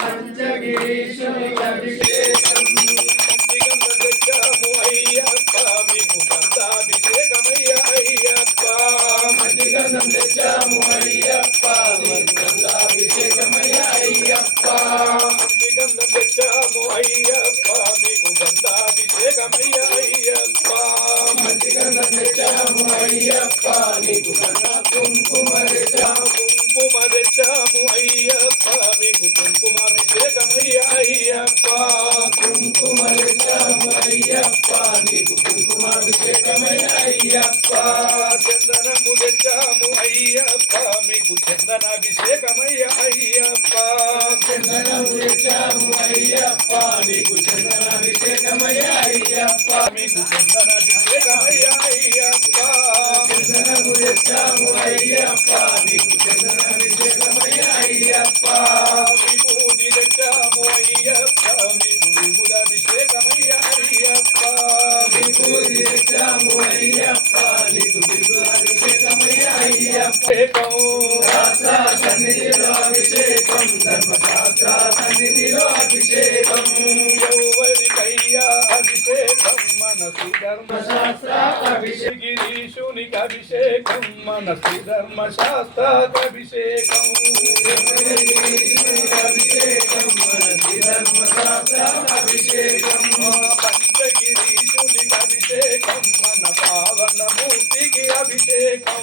పంచగిరీశునికి అభిషేకం పంచిగంధ తెచ్చాము అయ్యప్ప నీకు కన్నా కుంకుమ తెచ్చాము కుంకుమ తెచ్చాము అయ్యప్ప మీకు కుంకుమాభిషేకమయ్య అయ్యప్ప కుంకుమ తెచ్చాము అయ్యప్ప నీకు కుంకుమాభిషేకమయ్య అయ్యప్ప చందనము తెచ్చాము అయ్యప్ప మీకు చందనాభిషేకమయ్య అయ్యప్ప చందనము తెచ్చాము అయ్యప్ప నీకు చందనాభిషేకమయ్య అయ్యప్ప మీకు చందనాభిషేకమయ్య అయ్యప్ప చందనము తెచ్చాము అయ్యప్ప నీకు చందనాభిషేకమయ్య అభిషేకం సన్నిధిలో అభిషేకం ధర్మశాస్త్ర సన్నిధిలో అభిషేకం ఎవరికయ్యా అభిషేకం మనసు ధర్మ శాస్త్ర గిరీశునికి అభిషేకం మనసు ధర్మశాస్త్ర అభిషేకం అభిషేకం ధర్మశాస్త్ర అభిషేకం పంచగిరీశునికి అభిషేకం మన పావన మూర్తికి అభిషేకం.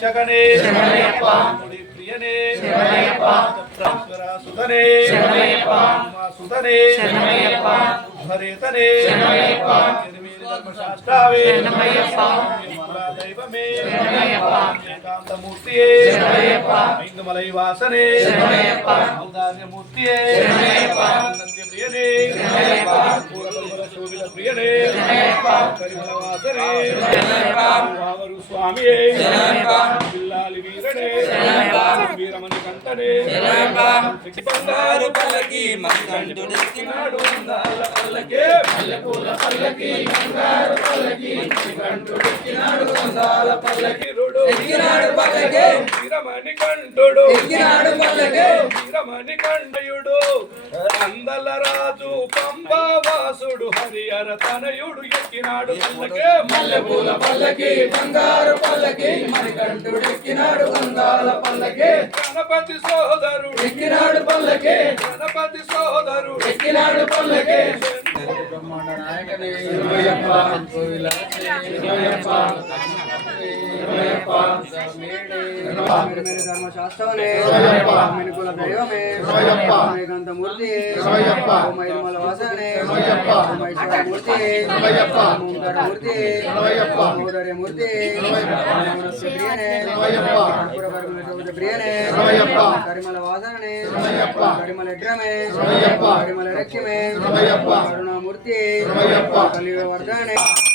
ರಕ್ಷಕನೇ ಪ್ರಿಯನೇ ಸುಧನೇ ಸುಧನೇ ಉದ್ಭರೇತನೇ ಧರ್ಮಶಾಸ್ತ್ರಾವೇ ದೈವಮೇ ಮೂರ್ತಿಯೇ ಇಂಗಮಲೈ ವಾಸನೆ ಔದಾರ್ಯ ಮೂರ್ತಿಯೇ ಪ್ರಿಯನೇ ಪ್ರಿಯನೇ ಕರಿಮಲ ವಾಸನೆ Mie? కంటనే బంగారు పల్లకి మంగంటుడెక్కినాడు అందాల పల్లకే. మల్లెపూల పల్లకి బంగారు పల్లకి. కంటుడెక్కినాడు అందాల పల్లకి. రుడు ఎక్కినాడు పల్లకే. వీరమణి కంఠుడు ఎక్కినాడు పల్లకే. వీరమణి కంఠయుడు అందల రాజు పంబావాసుడు. హరిహర తనయుడు ఎక్కినాడు పల్లకే. మల్లెపూల పల్లకి బంగారు పల్లకి. మణికంఠుడెక్కినాడు అందాల పల్లకి. గణపతి సోదరుడు ఎక్కినాడు పల్లకి. గణపతి సోదరుడు ఎక్కినాడు పల్లకి. मेरे धर्म शास्त्र ने मेरे कुल दैव में मेकांत मूर्ति ओम मल वासने ओम ईश्वर मूर्ति ओमकार मूर्ति ओमोदर मूर्ति प्रिय ने प्रिय ने करिमल वासने करिमल अग्रमे करिमल रक्षमे करुणामूर्ति कलियुग वर्धने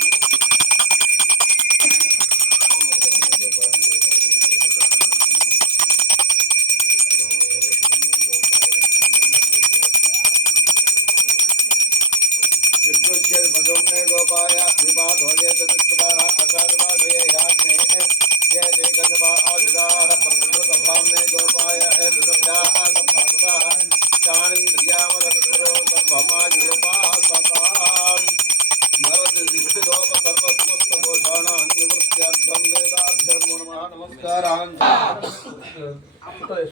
गोपाय विपादोये तदुत्पदाः तो अचार्वादये याग्ने ये ते गजपा आजुदाः पत्रसभां गोपाय दुदभ्याः सम्भागुदाः चाणिन्द्रियामदस्परो सर्वमायुपासताम् नरदिष्टिदोप सर्वसमस्तदोषाणां